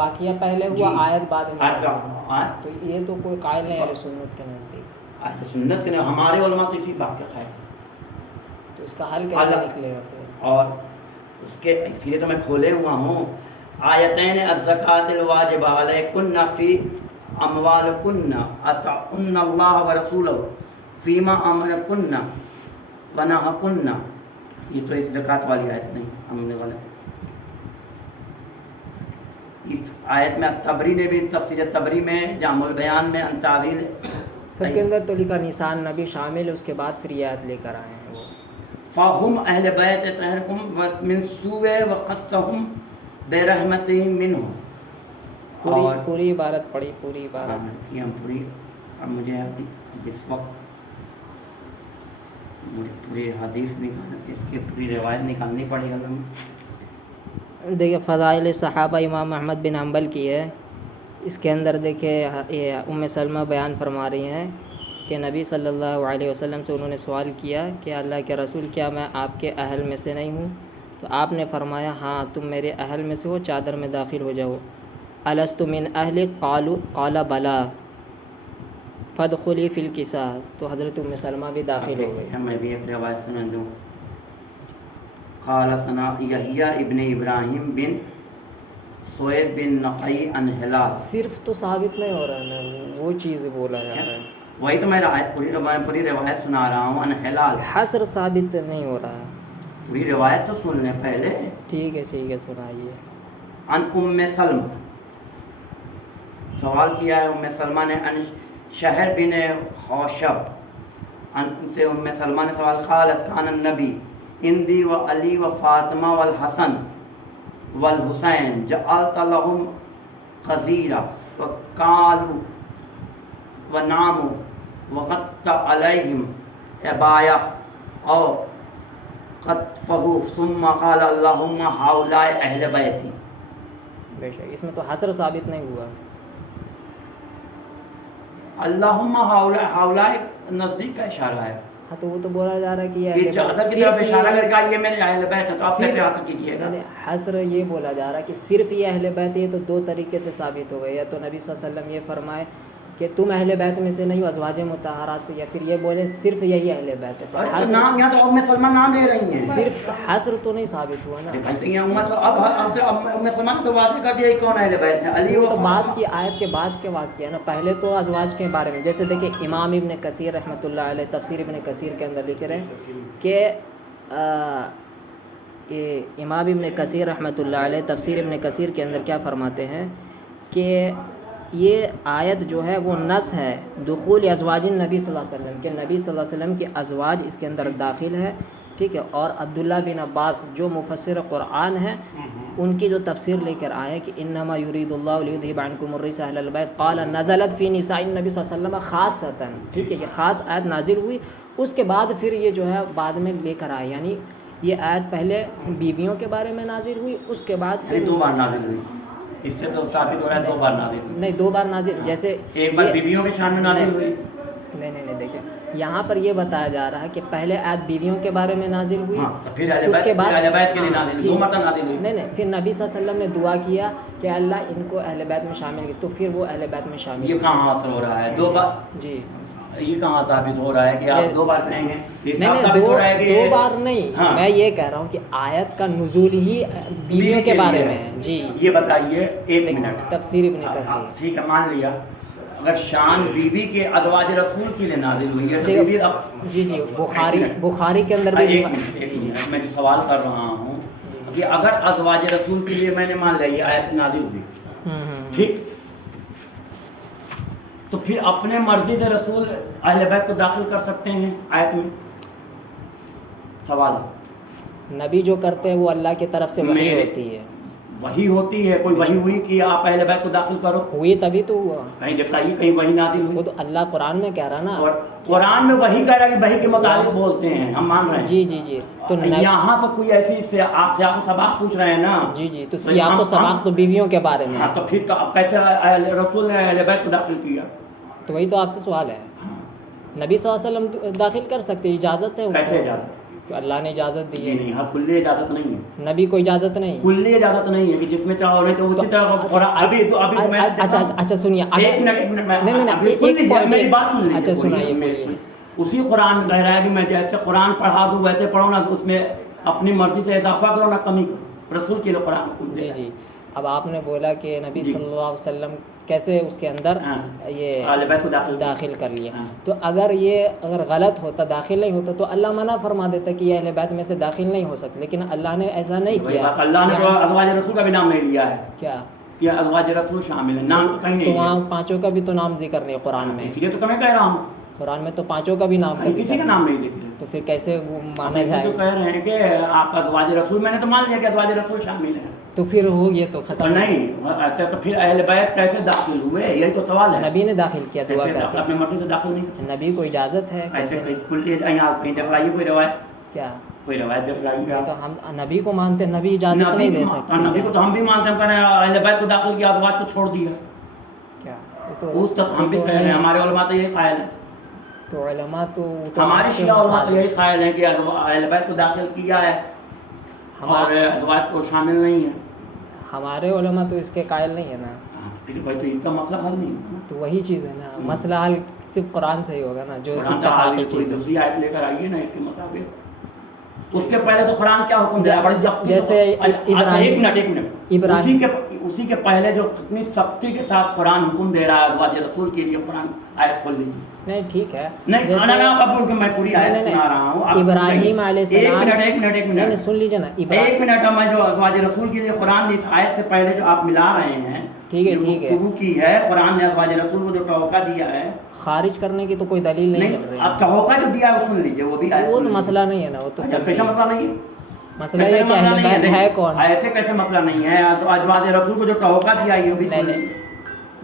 واقعہ پہلے ہوا، جی، آیت بعد میں آیت نازل ہوئی۔ تو یہ تو کوئی قائل نہیں اہل سنت کے نزدیک، اہل سنت کے ہمارے علماء تو اسی بات کے قائل ہیں۔ تو اس کا حل کیسے نکلے گا پھر؟ اور اس کے اسی لیے تو میں کھولے ہوا ہوں، آیتین الزکاۃ الواجبہ علیکن فی اموالکن اطعن اللہ ورسولہ فیما امرکن ونہکن، یہ تو اس زکوٰۃ والی آیت نہیں، ہم نے غلط اس آیت میں طبری نے بھی تفسیر طبری میں جامع البیان میں ان تعویل سب کے اندر تو لکھا نسان نبی شامل ہے، اس کے بعد پھر یہ آیت لے کر آئے ہیں وہ فہم اہل بیت طہرکم من سوء وقصہم برحمتہ منہ۔ پوری عبارت پڑھی، پوری عبارت ہم پوری، اب مجھے اس وقت مجھے پوری حدیث نکال، اس کی پوری روایت نکالنی پڑے گا۔ دیکھیں فضائل صحابہ امام احمد بن حنبل کی ہے، اس کے اندر دیکھیں ام سلمہ بیان فرما رہی ہیں کہ نبی صلی اللہ علیہ وسلم سے انہوں نے سوال کیا کہ اللہ کے رسول کیا میں آپ کے اہل میں سے نہیں ہوں؟ تو آپ نے فرمایا ہاں تم میرے اہل میں سے ہو، چادر میں داخل ہو جاؤ۔ الست من اہلک قال بلا فادخلی فی الکساء، تو حضرت ام سلمہ بھی داخل ہو گئی۔ میں بھی ایک روایت سنا دوں، قال ثنا یحییٰ ابن ابراہیم بن سوید بن نقی عن ہلال۔ صرف تو ثابت نہیں ہو رہا ہے نا، وہ چیز بولا جا رہا ہے، وہی تو میں پوری روایت سنا رہا ہوں، عن ہلال، حصر ثابت نہیں ہو رہا ہے۔ پوری روایت تو سن لیں پہلے۔ ٹھیک ہے سنائیے۔ عن ام سلمہ، سوال کیا ہے ام سلمہ نے، عن شہر بن حوشب، ان سے ام سلمہ نے سوال، قالت کان النبی اندی و علی و فاطمہ والحسن والحسین جعلت لهم قزیرہ وقالوا وناموا وقت علیہم عبایہ او قطفہ ثم قال اللہم ہؤلاء اہل بیتی۔ بے شک اس میں تو حصر ثابت نہیں ہوا۔ اللہم ہؤلاء نزدیک کا اشارہ ہے، ہاں تو وہ تو بولا جا رہا ہے کہ یہ یہ چادر کی طرف اشارہ کر کے یہ میرے اہل بیت ہے، تو آپ کیسے حاصل کیجیے گا؟ حصر یہ بولا جا رہا ہے کہ صرف یہ اہل بیت، یہ تو دو طریقے سے ثابت ہو گئے، یا تو نبی صلی اللہ علیہ وسلم یہ فرمائے کہ تم اہل بیت میں سے نہیں ہو ازواج مطہرات سے، یا پھر یہ بولے صرف یہی اہل بیت ہے۔ اور نام یہاں تو ام سلمہ نام لے رہی ہیں، صرف حصر تو نہیں ثابت ہوا نا۔ اب ام سلمہ نے تو واضح کر دیا کہ کون اہل بیت ہے، علی وہ و تو بعد فاطمہ۔ کی آیت کے بعد کے واقعہ ہے نا، پہلے تو ازواج کے بارے میں، جیسے دیکھیں امام ابن کثیر رحمۃ اللہ علیہ تفسیر ابن کثیر کے اندر لکھ رہے ہیں کہ امام ابن کثیر رحمۃ اللہ علیہ تفسیر ابن کثیر کے اندر کیا فرماتے ہیں کہ یہ آیت جو ہے وہ نص ہے دخول ازواج النبی صلی اللہ علیہ وسلم، کہ نبی صلی اللہ علیہ وسلم کے ازواج اس کے اندر داخل ہے، ٹھیک ہے۔ اور عبداللہ بن عباس جو مفسر قرآن ہیں، ان کی جو تفسیر لے کر آئے کہ انما یرید اللہ لیذھب عنکم الرجس اہل البیت قال نزلت فی نساء النبی صلی اللہ علیہ وسلم خاصۃ، ٹھیک ہے، یہ خاص آیت نازل ہوئی، اس کے بعد پھر یہ جو ہے بعد میں لے کر آئے، یعنی یہ آیت پہلے بیویوں کے بارے میں نازل ہوئی، اس کے بعد پھر دو بار نازل ہوئی، اس سے تو ثابت ہو رہا ہے دو بار نازل ہوئی، نہیں، دو بار نازل، جیسے ایک بار بیویوں کے شان میں نازل ہوئی۔ نہیں دیکھیں یہاں پر یہ بتایا جا رہا ہے کہ پہلے آیت بیویوں کے بارے میں نازل ہوئی، پھر اس کے بعد اہل بیت کے لیے نازل ہوئی، دو مرتبہ نازل ہوئی۔ نہیں پھر نبی صلی اللہ علیہ وسلم نے دعا کیا کہ اللہ ان کو اہل بیت میں شامل کی، تو پھر وہ اہل بیت میں شامل۔ یہ کہاں حاصل ہو رہا ہے دو بار؟ جی یہ کہاں ثابت ہو رہا ہے کہ آپ دو بار کہیں گے؟ نہیں دو بار نہیں، میں یہ کہہ رہا ہوں کہ آیت کا نزول ہی بیویوں کے بارے میں ہے۔ جی یہ بتائیے، ایک منٹ، تفسیر ابن کثیر، ٹھیک ہے مان لیا، اگر شان بیوی کے ازواج رسول کے لیے نازل ہوئی ہے تو بیوی جی بخاری کے اندر بھی میں جو سوال کر رہا ہوں کہ اگر ازواج رسول کے لیے میں نے مان لیا یہ آیت نازل ہوئی، ٹھیک، تو پھر اپنے مرضی سے رسول اہل بیت کو داخل کر سکتے ہیں آیت میں؟ سوال ہے، نبی جو کرتے ہیں وہ اللہ کی طرف سے وحی ہوتی ہے، وحی ہوتی ہے، کوئی وحی ہوئی کہ آپ اہل بیت کو داخل کرو؟ ہوئی تبھی تو ہوا، کہیں دکھائیے کہیں وحی نازل ہوئی؟ وہ تو اللہ قرآن میں کہہ رہا نا، قرآن میں وحی کہہ رہا ہے کہ وحی کے مطابق بولتے ہیں، ہم مان رہے ہیں۔ جی تو یہاں پر کوئی ایسی سیاق و سباق پوچھ رہے ہیں نا؟ جی تو سیاق و سباق تو بیویوں کے بارے میں، تو پھر تو اب کیسے رسول نے اہل بیت کو داخل کیا؟ تو وہی تو آپ سے سوال ہے، نبی صلی اللہ علیہ وسلم داخل کر سکتے، اجازت ہے، کیسے اجازت؟ کہ اللہ نے اجازت دی جی ہے. نہیں، ہر کلی اجازت نہیں ہے، نبی کو اجازت نہیں. کلی اجازت نہیں ہے کہ جس میں چاہو نہیں تو اسی طرح قرآن ابھی میں اچھا سنیے ایک منٹ نہیں ابھی سن لیجیے میری بات سن لیجیے. اچھا سنائیے بولیے. اسی قرآن کہہ رہا ہے کہ میں جیسے قرآن پڑھا دوں ویسے پڑھو نا، اس میں اپنی مرضی سے اضافہ کرو نہ کمی کرو. رسول کے لیے قرآن حکم دے. جی اب آپ نے بولا کہ نبی صلی اللہ علیہ وسلم کیسے اس کے اندر یہ اہل بیت کو داخل کر لیا. تو اگر غلط ہوتا، داخل نہیں ہوتا، تو اللہ منع فرما دیتا کہ یہ اہل بیت میں سے داخل نہیں ہو سکتے، لیکن اللہ نے ایسا نہیں کیا. اللہ نے ازواج رسول کا بھی نام نہیں لیا ہے. کیا کہ ازواج رسول شامل ہے، نام تو کہیں نہیں. تو وہاں پانچوں کا بھی تو نام ذکر نہیں ہے قرآن میں. یہ تو میں کہہ رہا ہوں قرآن میں تو پانچوں کا بھی نام کسی کا نام نہیں ذکر ہے. تو پھر کیسے وہ مانا جو جائے؟ کہہ رہے ہیں کہ آپ ازواج رسول، میں نے تو مان لیا کہ ازواج رسول شامل ہے. تو پھر ہو یہ تو ختم نہیں. اچھا تو پھر اہل بیت کیسے داخل ہوئے؟ یہی تو سوال ہے. نبی نے داخل کیا دعا کر کے. اپنی مرضی سے داخل نہیں. نبی کو اجازت ہے ایسے یہاں کہیں دکھلائیے کوئی روایت. کیا کوئی روایت دکھلائیے. تو ہم نبی کو مانتے ہیں، نبی اجازت نہیں دے سکتے. نبی کو تو ہم بھی مانتے ہیں، ہم کہہ رہے ہیں اہل بیت کو داخل کیا، ازواج کو چھوڑ دیا. کیا اس تک ہم بھی کہہ رہے ہیں، ہمارے علماء تو یہی قائل ہیں. تو علماء تو ہمارے شیعہ علماء تو یہی قائل ہیں کہ اہل بیت کو داخل کیا ہے اور ازواج کو شامل نہیں ہے. ہمارے علماء تو اس کے قائل نہیں ہے نا. بھائی تو اس کا مسئلہ حل نہیں ہے. تو وہی چیز ہے نا، مسئلہ حل صرف قرآن سے ہی ہوگا نا، جو اتفاقی چیز ہے. دوسری آیت لے کر آئیے نا اس کے مطابق. اس کے پہلے تو قرآن کیا حکم دیا بڑی سختی. جیسے ایک منٹ اسی کے پہلے جو کتنی سختی کے ساتھ قرآن حکم دے رہا ہے ازواج رسول کے لیے. قرآن آیت کھول لیجیے. نہیں ٹھیک ہے، نہیں میں پوری آیت سنا رہا ہوں. ابراہیم علیہ السلام. ایک منٹ سن لیجیے نا. ایک منٹ. میں جو ازواج رسول کے لیے قرآن نے اس آیت سے پہلے جو آپ ملا رہے ہیں، ٹھیک ہے گفتگو کی ہے، قرآن نے ازواج رسول کو جو ٹوکا دیا ہے، خارج کرنے کی تو کوئی دلیل نہیں مل رہی. اب ٹوکا جو دیا ہے وہ سن لیجیے. وہ بھی وہ تو مسئلہ نہیں ہے نا. وہ تو کیسا مسئلہ نہیں ہے؟ مسئلہ یہ کہ اہل بیت ہے کون. ایسے کیسے مسئلہ نہیں ہے؟ ازواج رسول کو جو ٹوکا دیا یہ بھی سن لیجیے.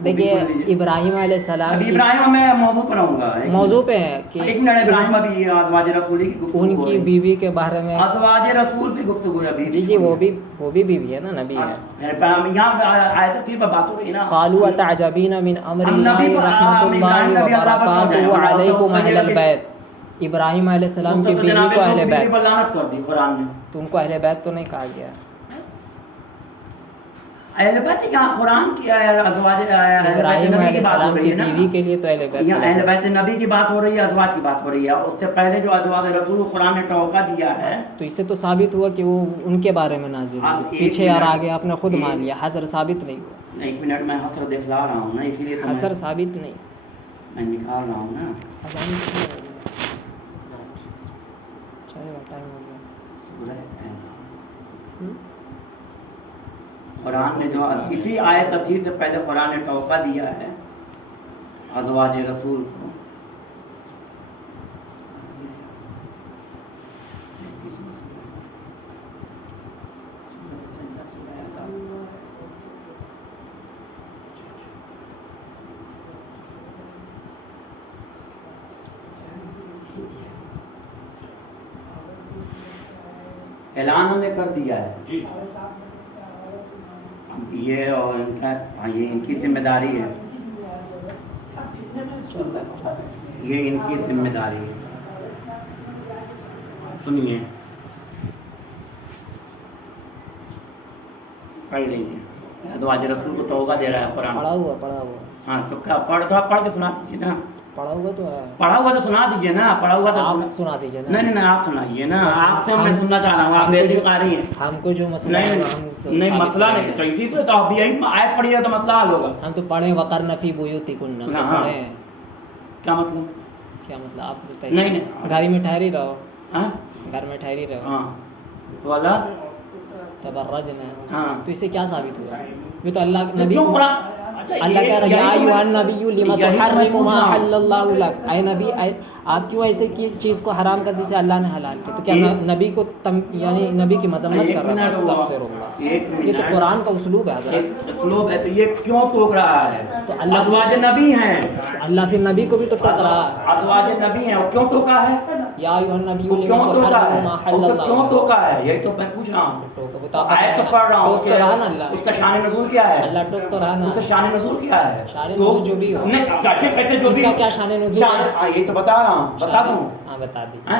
دیکھیے ابراہیم علیہ السلام. ابھی ابراہیم میں موضوع پر آؤں گا. موضوع پہ ہے کہ ایک منٹ. ابراہیم ابھی ازواج رسول کی گفتگو، ان کی بیوی کے بارے میں. ازواج رسول پہ گفتگو ہے ابھی. جی وہ بھی بیوی ہے نا، نبی ہے. یہاں آیت کی بات ہو رہی نا. قالوا تعجبین من امر اللہ رحمۃ اللہ وبرکاتہ علیکم اہل البیت. ابراہیم علیہ السلام کی بیوی کو اہل بیت لعنت کر دی قرآن نے. تو ان کو اہل بیت تو نہیں کہا گیا. اہل بیت کیا قرآن کی ازواج ابراہیم علیہ السلام کی بیوی کے لیے تو اہل بیت. یہاں اہل بیت نبی کی بات ہو رہی ہے، ازواج کی بات ہو رہی ہے. اس سے پہلے جو ازواج رسول قرآن نے ٹوکا دیا ہے، تو اس سے تو ثابت ہوا کہ وہ ان کے بارے میں نازل ہوئی. پیچھے اور آگے آپ نے خود مان لیا. حصر ثابت نہیں ہوا. ایک منٹ میں حصر دکھلا رہا ہوں نا، اسی لیے حصر ثابت نہیں میں نکال رہا ہوں نا. قرآن نے جو اسی آیت تطہیر سے پہلے قرآن نے ٹوکا دیا ہے ازواج رسول کو. اعلان ہم نے کر دیا ہے یہ، اور یہ ان کی ذمہ داری ہے. یہ ان کی ذمہ داری ہے. سنیے پڑھ لیجیے. ازواج رسول کو توبہ دے رہا ہے قرآن. پڑھا ہوا. ہاں تو کیا پڑھ کے سنا دیجیے نا. پڑھا ہوا تو ہے. پڑھا ہوا تو سنا دیجیے نا. پڑھا ہوا تو آپ سنا دیجیے نا. نہیں آپ سنائیے نا. آپ سے میں سننا چاہ رہا ہوں. آپ بے آ رہی ہیں. ہم کو جو مسئلہ نہیں مسئلہ نہیں کیسی تو آپ یہی آیت پڑھی ہے تو مسئلہ حل ہوگا. ہم تو پڑھیں وقرن فی بیوتکن. پڑھیں کیا مطلب؟ کیا مطلب آپ بتائیے. نہیں گھر میں ٹھہری رہو. گھر میں ٹھہری رہو. ہاں والا تبرجنا. تو اس سے کیا ثابت ہوا؟ یہ تو اللہ نبی اللہ کہہ رہا ہے یا ایھا النبی لم تحرم ما حل اللہ لک. اے نبی آپ کیوں ایسے کی چیز کو حرام کر دی جسے اللہ نے حلال کیا؟ تو کیا نبی کو یعنی نبی کی مذمت کر رہا ہے؟ استغفر اللہ. یہ تو قرآن کا اسلوب ہے حضرت. اسلوب ہے تو یہ کیوں ٹوک رہا ہے؟ تو اللہ ازواج نبی ہیں. اللہ پھر نبی کو بھی تو ٹوک رہا ہے. ازواج نبی ہیں وہ کیوں ٹوکا ہے؟ یا ایھا النبی لم تحرم ما حل اللہ. کیوں ٹوکا ہے؟ یہی تو میں پوچھ رہا ہوں. آیت تو پڑھ رہا ہوں. اس کا شان نزول کیا ہے؟ اللہ ٹوک تو رہا نا. اس کا شان نزول کیا ہے؟ شان نزول جو بھی ہو. نہیں کیسے جو بھی اس کا کیا شان نزول ہے؟ یہ تو بتا رہا ہوں. بتا دوں. ہاں بتا دیجیے.